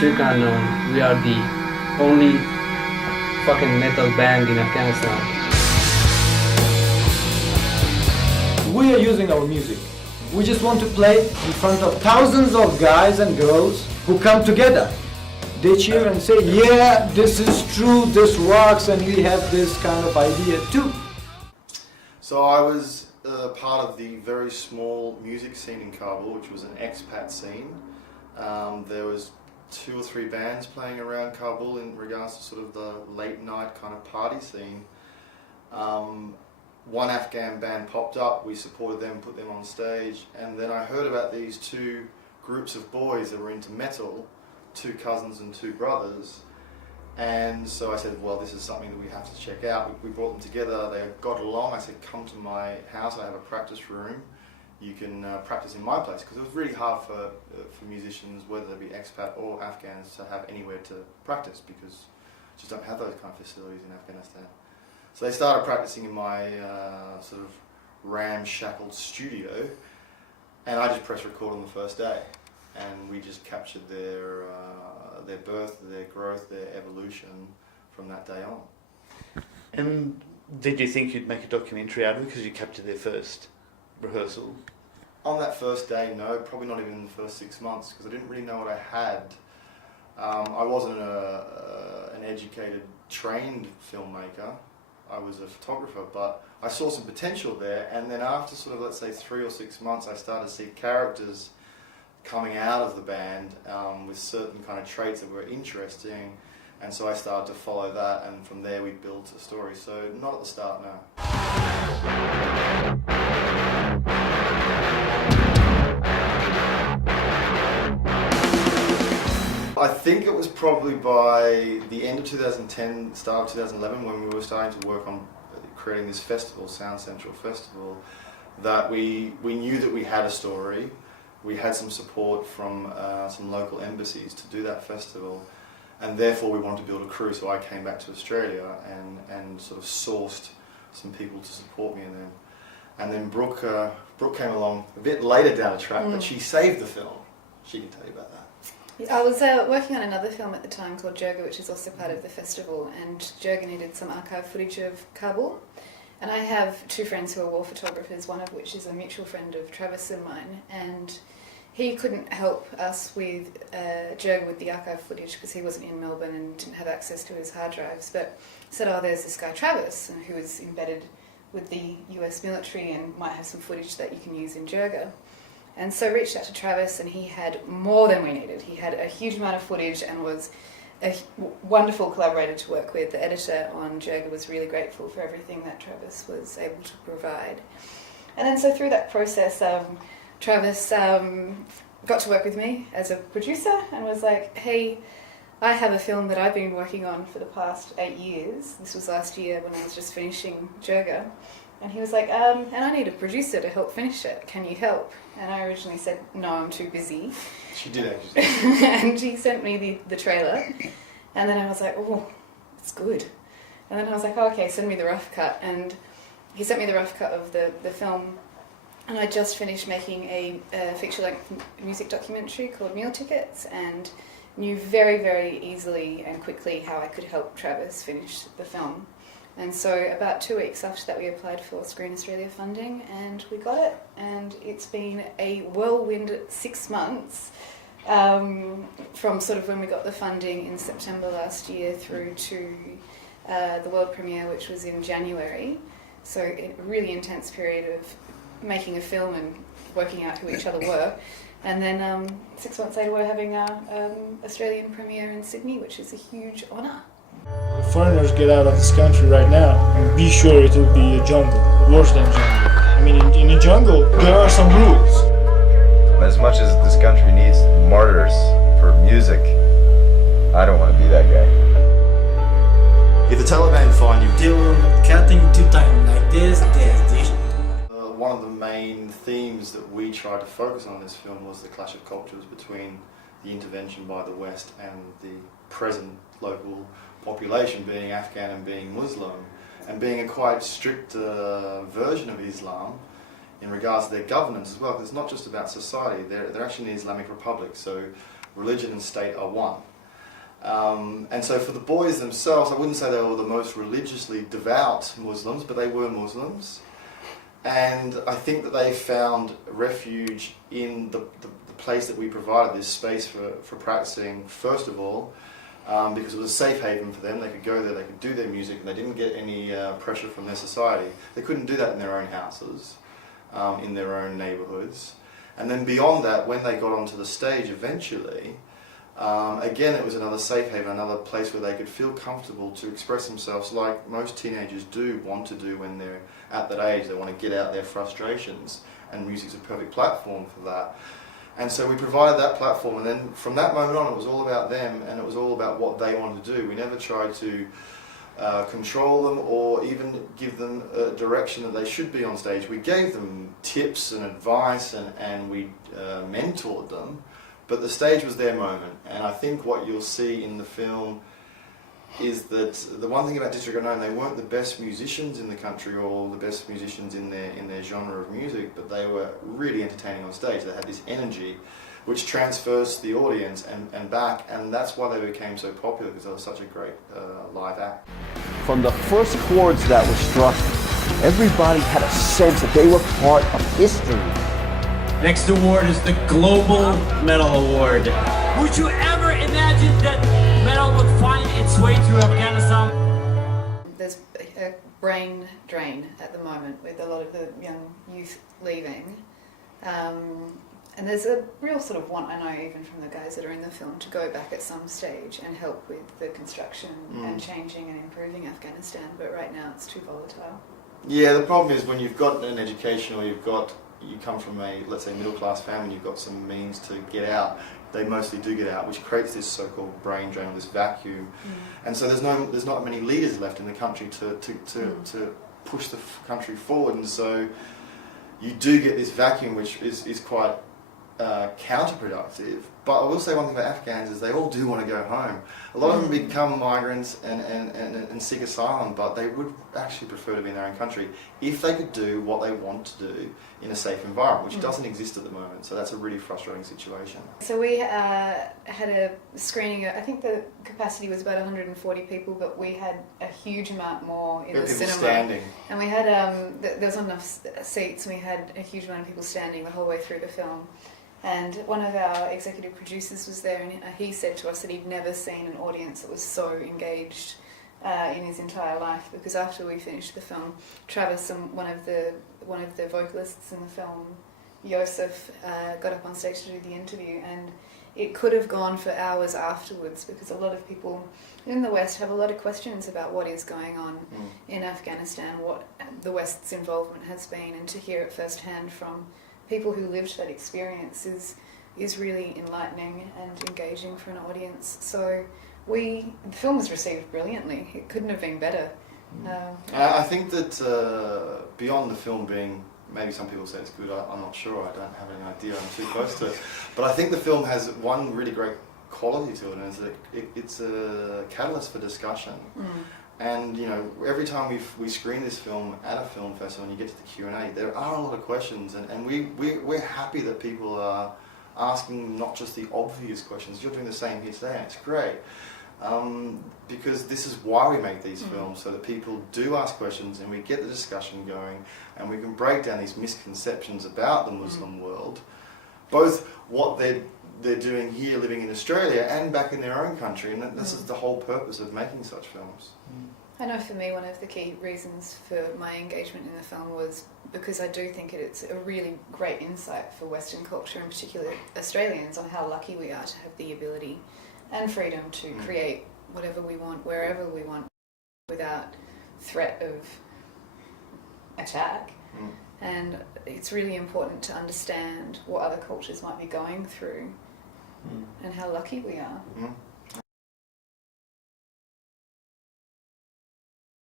Street Unknown, we are the only fucking metal band in Afghanistan. We are using our music. We just want to play in front of thousands of guys and girls who come together. They cheer and say, yeah, this is true, this works, and we have this kind of idea too. So I was part of the very small music scene in Kabul, which was an expat scene. There was 2 or 3 bands playing around Kabul in regards to sort of the late night kind of party scene. One Afghan band popped up, we supported them, put them on stage, and then I heard about these 2 groups of boys that were into metal, 2 cousins and 2 brothers, and so I said, well, this is something that we have to check out. We brought them together, they got along. I said, come to my house, I have a practice room, you can practice in my place, because it was really hard for musicians, whether they be expat or Afghans, to have anywhere to practice, because you just don't have those kind of facilities in Afghanistan. So they started practicing in my sort of ramshackled studio, and I just pressed record on the first day, and we just captured their birth, their growth, their evolution from that day on. And did you think you'd make a documentary out of it because you captured their first rehearsal? On that first day, no, probably not even in the first 6 months, because I didn't really know what I had. I wasn't an educated, trained filmmaker. I was a photographer, but I saw some potential there, and then after sort of, let's say, 3 or 6 months, I started to see characters coming out of the band with certain kind of traits that were interesting, and so I started to follow that, and from there we built a story. So not at the start, no. I think it was probably by the end of 2010, start of 2011, when we were starting to work on creating this festival, Sound Central Festival, that we knew that we had a story. We had some support from some local embassies to do that festival, and therefore we wanted to build a crew. So I came back to Australia and sort of sourced some people to support me, and then Brooke came along a bit later down the track, but she saved the film. She can tell you about that. I was working on another film at the time called Jirga, which is also part of the festival, and Jirga needed some archive footage of Kabul. And I have 2 friends who are war photographers, one of which is a mutual friend of Travis and mine, and he couldn't help us with Jirga with the archive footage because he wasn't in Melbourne and didn't have access to his hard drives, but said, oh, there's this guy Travis, who is embedded with the US military and might have some footage that you can use in Jirga. And so reached out to Travis, and he had more than we needed. He had a huge amount of footage and was a wonderful collaborator to work with. The editor on Jirga was really grateful for everything that Travis was able to provide. And then so through that process, Travis got to work with me as a producer and was like, hey, I have a film that I've been working on for the past 8 years. This was last year when I was just finishing Jirga. And he was like, and I need a producer to help finish it. Can you help? And I originally said, no, I'm too busy. She did actually. And he sent me the trailer. And then I was like, oh, it's good. And then I was like, oh, okay, send me the rough cut. And he sent me the rough cut of the film. And I just finished making a feature-length music documentary called Meal Tickets, and knew very, very easily and quickly how I could help Travis finish the film. And so about 2 weeks after that we applied for Screen Australia funding, and we got it, and it's been a whirlwind 6 months from sort of when we got the funding in September last year through to the world premiere, which was in January. So a really intense period of making a film and working out who each other were. And then 6 months later we're having our Australian premiere in Sydney, which is a huge honour. If foreigners get out of this country right now, and be sure it will be a jungle, worse than jungle. I mean, in a jungle, there are some rules. As much as this country needs martyrs for music, I don't want to be that guy. If the Taliban find you, they will cutting to time like this. One of the main themes that we tried to focus on in this film was the clash of cultures between the intervention by the West and the present local population, being Afghan and being Muslim, and being a quite strict version of Islam in regards to their governance as well, because it's not just about society, they're actually an Islamic republic, so religion and state are one. And so for the boys themselves, I wouldn't say they were the most religiously devout Muslims, but they were Muslims. And I think that they found refuge in the place that we provided, this space for practicing, first of all, because it was a safe haven for them. They could go there, they could do their music, and they didn't get any pressure from their society. They couldn't do that in their own houses, in their own neighbourhoods. And then beyond that, when they got onto the stage eventually, again, it was another safe haven, another place where they could feel comfortable to express themselves like most teenagers do want to do when they're at that age. They want to get out their frustrations, and music's a perfect platform for that. And so we provided that platform, and then from that moment on, it was all about them, and it was all about what they wanted to do. We never tried to control them or even give them a direction that they should be on stage. We gave them tips and advice, and we mentored them. But the stage was their moment, and I think what you'll see in the film is that the one thing about District Unknown, they weren't the best musicians in the country or the best musicians in their genre of music, but they were really entertaining on stage. They had this energy which transfers to the audience and back, and that's why they became so popular, because they were such a great live act. From the first chords that were struck, everybody had a sense that they were part of history. Next award is the Global Medal Award. Would you ever imagine that medal would find its way to Afghanistan? There's a brain drain at the moment with a lot of the young youth leaving. And there's a real sort of want, I know even from the guys that are in the film, to go back at some stage and help with the construction and changing and improving Afghanistan, but right now it's too volatile. Yeah, the problem is when you've got an education or you come from a, let's say, middle class family and you've got some means to get out, they mostly do get out, which creates this so-called brain drain, or this vacuum. And so there's not many leaders left in the country to push the country forward, and so you do get this vacuum, which is quite counterproductive. But I will say one thing about Afghans is they all do want to go home. A lot of them become migrants and seek asylum, but they would actually prefer to be in their own country if they could do what they want to do in a safe environment, which doesn't exist at the moment. So that's a really frustrating situation. So we had a screening, I think the capacity was about 140 people, but we had a huge amount more in the cinema. Standing. And we had, there wasn't enough seats, and we had a huge amount of people standing the whole way through the film. And one of our executive producers was there, and he said to us that he'd never seen an audience that was so engaged in his entire life. Because after we finished the film, Travis, one of the vocalists in the film, Yosef, got up on stage to do the interview, and it could have gone for hours afterwards, because a lot of people in the West have a lot of questions about what is going on in Afghanistan, what the West's involvement has been, and to hear it firsthand from people who lived that experience is really enlightening and engaging for an audience. So the film was received brilliantly. It couldn't have been better. I think that beyond the film being, maybe some people say it's good, I'm not sure, I don't have any idea, I'm too close to it. But I think the film has one really great quality to it, and it's a catalyst for discussion. And you know, every time we screen this film at a film festival and you get to the Q&A, there are a lot of questions, and we're happy that people are asking not just the obvious questions. You're doing the same here today, and it's great. Because this is why we make these films, so that people do ask questions and we get the discussion going, and we can break down these misconceptions about the Muslim world, both what they're doing here living in Australia and back in their own country, and this is the whole purpose of making such films. I know for me one of the key reasons for my engagement in the film was because I do think it's a really great insight for Western culture, in particular Australians, on how lucky we are to have the ability and freedom to create whatever we want, wherever we want, without threat of attack. And it's really important to understand what other cultures might be going through and how lucky we are.